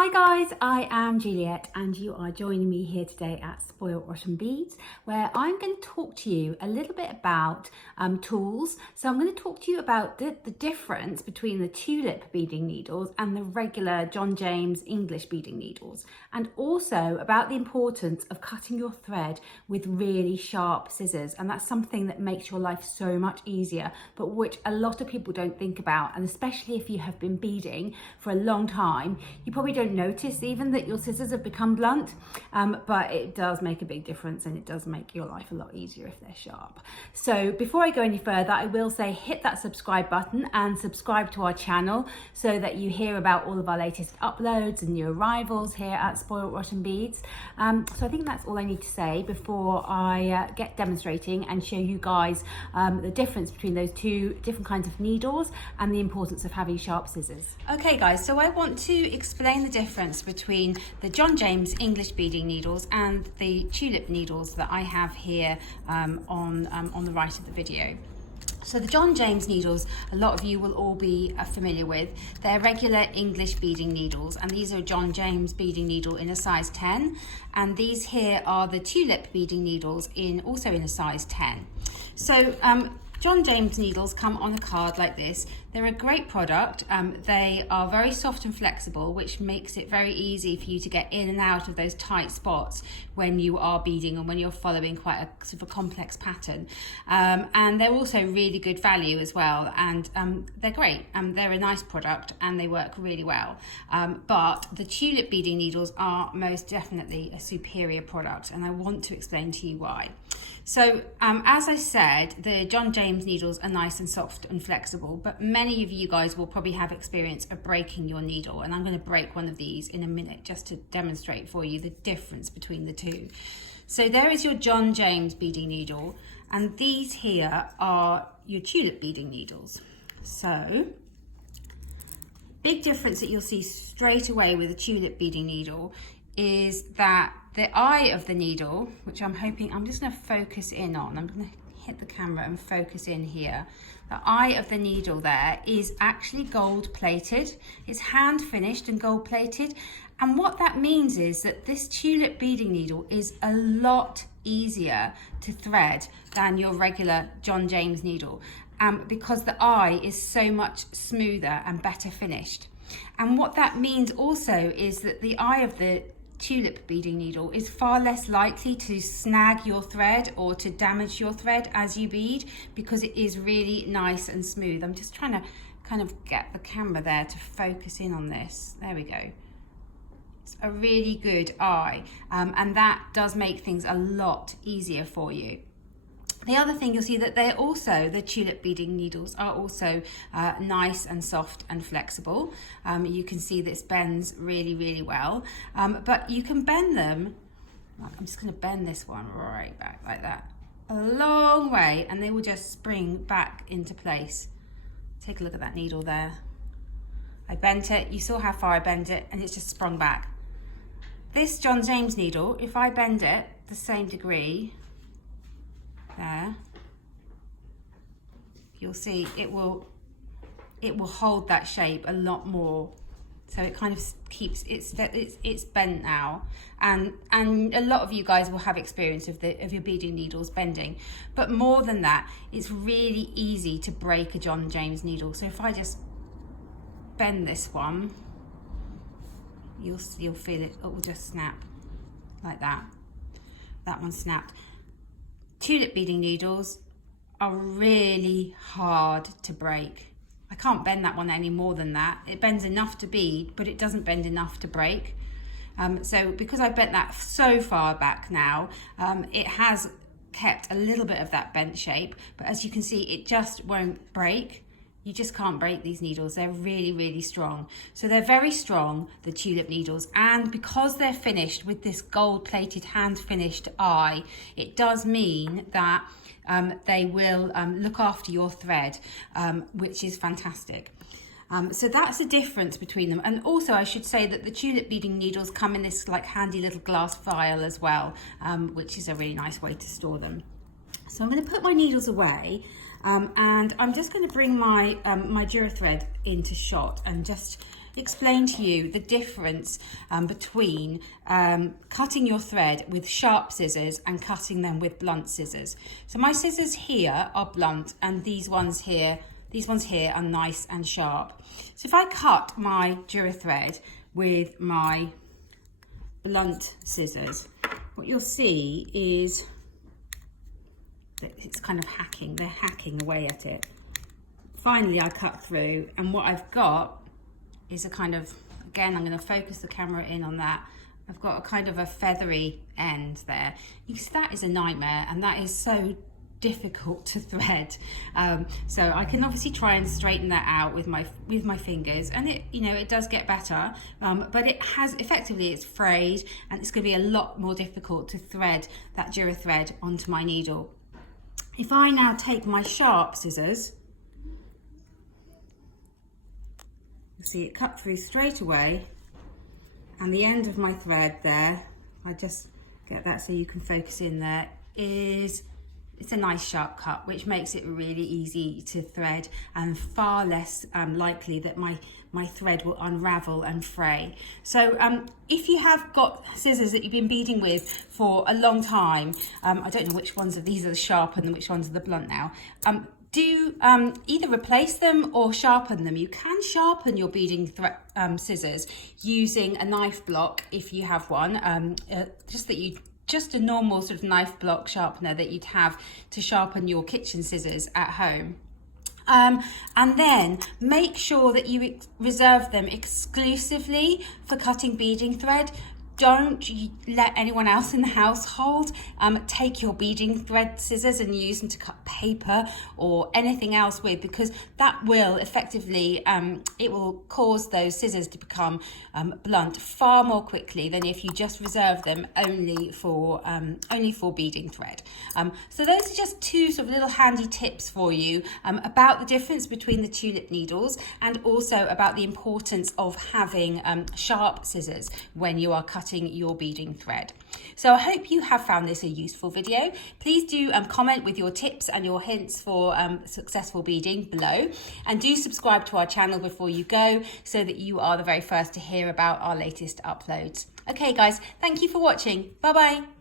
Hi guys, I am Juliet and you are joining me here today at Spoiled Rotten Beads, where I'm going to talk to you a little bit about tools. So I'm going to talk to you about the difference between the Tulip beading needles and the regular John James English beading needles, and also about the importance of cutting your thread with really sharp scissors. And that's something that makes your life so much easier, but which a lot of people don't think about. And especially if you have been beading for a long time, you probably don't notice even that your scissors have become blunt, but it does make a big difference, and it does make your life a lot easier if they're sharp. So before I go any further, I will say hit that subscribe button and subscribe to our channel so that you hear about all of our latest uploads and new arrivals here at Spoiled Rotten Beads. So I think that's all I need to say before I get demonstrating and show you guys the difference between those two different kinds of needles and the importance of having sharp scissors. Okay guys, so I want to explain the difference between the John James English beading needles and the Tulip needles that I have here on the right of the video. So the John James needles, a lot of you will all be familiar with. They're regular English beading needles, and these are John James beading needle in a size 10, and these here are the Tulip beading needles also in a size 10. So John James needles come on a card like this. They're a great product. They are very soft and flexible, which makes it very easy for you to get in and out of those tight spots when you are beading and when you're following quite a sort of a complex pattern. And they're also really good value as well. And they're great. They're a nice product and they work really well. But the Tulip beading needles are most definitely a superior product, and I want to explain to you why. So as I said, the John James needles are nice and soft and flexible, but many of you guys will probably have experience of breaking your needle, and I'm going to break one of these in a minute just to demonstrate for you the difference between the two. So there is your John James beading needle, and these here are your Tulip beading needles. So big difference that you'll see straight away with a Tulip beading needle is that the eye of the needle, which I'm just going to focus in on, I'm going to hit the camera and focus in here. The eye of the needle there is actually gold plated. It's hand finished and gold plated. And what that means is that this Tulip beading needle is a lot easier to thread than your regular John James needle, because the eye is so much smoother and better finished. And what that means also is that the eye of the Tulip beading needle is far less likely to snag your thread or to damage your thread as you bead, because it is really nice and smooth. I'm just trying to kind of get the camera there to focus in on this. There we go. It's a really good eye, and that does make things a lot easier for you. The other thing you'll see that the Tulip beading needles are also nice and soft and flexible. You can see this bends really, really well, but you can bend them. I'm just going to bend this one right back like that, a long way, and they will just spring back into place. Take a look at that needle there. I bent it, you saw how far I bent it, and it's just sprung back. This John James needle, if I bend it the same degree, there, you'll see it will hold that shape a lot more, so it kind of keeps it's bent now, and a lot of you guys will have experience of your beading needles bending, but more than that, it's really easy to break a John James needle. So if I just bend this one, you'll feel it will just snap like that. That one snapped. Tulip beading needles are really hard to break. I can't bend that one any more than that. It bends enough to bead, but it doesn't bend enough to break. So because I bent that so far back now, it has kept a little bit of that bent shape, but as you can see, it just won't break. You just can't break these needles. They're really, really strong. So they're very strong, the Tulip needles, and because they're finished with this gold-plated, hand-finished eye, it does mean that they will look after your thread, which is fantastic. So that's the difference between them. And also I should say that the Tulip beading needles come in this like handy little glass vial as well, which is a really nice way to store them. So I'm going to put my needles away. And I'm just going to bring my my Dura thread into shot and just explain to you the difference between cutting your thread with sharp scissors and cutting them with blunt scissors. So my scissors here are blunt, and these ones here are nice and sharp. So if I cut my Dura thread with my blunt scissors, what you'll see is that it's kind of hacking. They're hacking away at it. Finally, I cut through, and what I've got is a kind of, again, I'm going to focus the camera in on that. I've got a kind of a feathery end there. You can see that is a nightmare, and that is so difficult to thread. So I can obviously try and straighten that out with my fingers, and it does get better, but it has effectively, it's frayed, and it's going to be a lot more difficult to thread that Dura thread onto my needle. If I now take my sharp scissors, you see it cut through straight away, and the end of my thread there, I just get that so you can focus in there, it's a nice sharp cut, which makes it really easy to thread and far less likely that my thread will unravel and fray. So if you have got scissors that you've been beading with for a long time, I don't know which ones of these are the sharpened and which ones are the blunt now, do either replace them or sharpen them. You can sharpen your beading scissors using a knife block if you have one, just a normal sort of knife block sharpener that you'd have to sharpen your kitchen scissors at home. And then make sure that you reserve them exclusively for cutting beading thread. Don't let anyone else in the household take your beading thread scissors and use them to cut paper or anything else with, because that will effectively, it will cause those scissors to become blunt far more quickly than if you just reserve them only for beading thread. So those are just two sort of little handy tips for you about the difference between the tulip needles, and also about the importance of having sharp scissors when you are cutting your beading thread. So I hope you have found this a useful video. Please do comment with your tips and your hints for successful beading below, and do subscribe to our channel before you go so that you are the very first to hear about our latest uploads. Okay guys, thank you for watching. Bye bye.